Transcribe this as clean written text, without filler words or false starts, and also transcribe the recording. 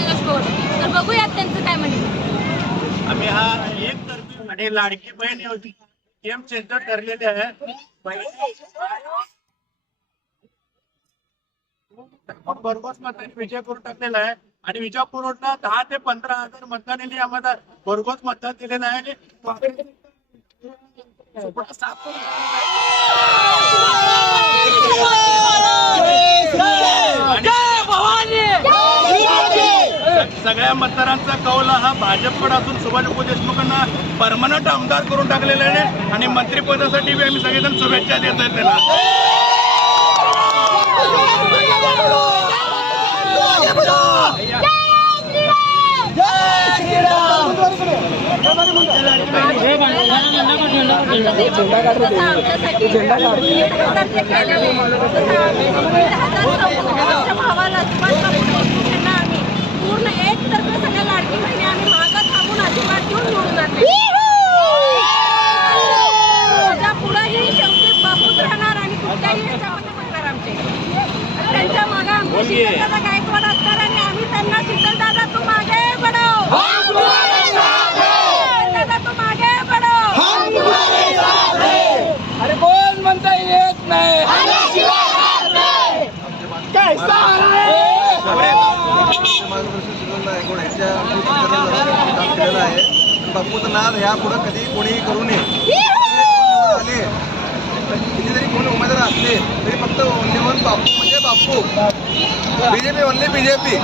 जल्लोष होतं. तर बघूयात त्यांचं काय म्हणणं. आम्ही हा एकतर्फी आणि लाडकी बहीण योजना सेंटर ठरलेले आहे. भरघोस मतांनी विजय करून टाकलेला आहे आणि विजापूरला 10 ते 15,000 मतदानांनी आम्हाला भरघोस मतदान दिलेलं आहे आणि सगळ्या मतदारांचा कौल हा भाजपकडे असून सुभाष देशमुखांना परमनंट आमदार करून टाकलेला आहे आणि मंत्रिपदासाठी आम्ही सगळेजण शुभेच्छा देत आहेत त्याला. पूर्ण एकतर्फे सगळ्या लाडकी बहिणी आम्ही मागं थांबून आशीर्वाद घेऊन निवडून आणले. पुढेही शेवटी बापूच राहणार आणि कुठल्याही याच्यामध्ये म्हणणार आमचे. त्यांच्या मागे आमचे शीतलदादा गायकवाड असणार आणि आम्ही त्यांना शीतलदादा तू मागे बढव, शीतलदादा तू मागे बढव. अरे कोण म्हणता येत नाही काय बापूचं नाद ह्या पुढे कधी कोणी करू नये. आले किती जरी कोणी उमेदवार असले तरी फक्त ओनली वन बापू म्हणजे बापू. BJP only BJP.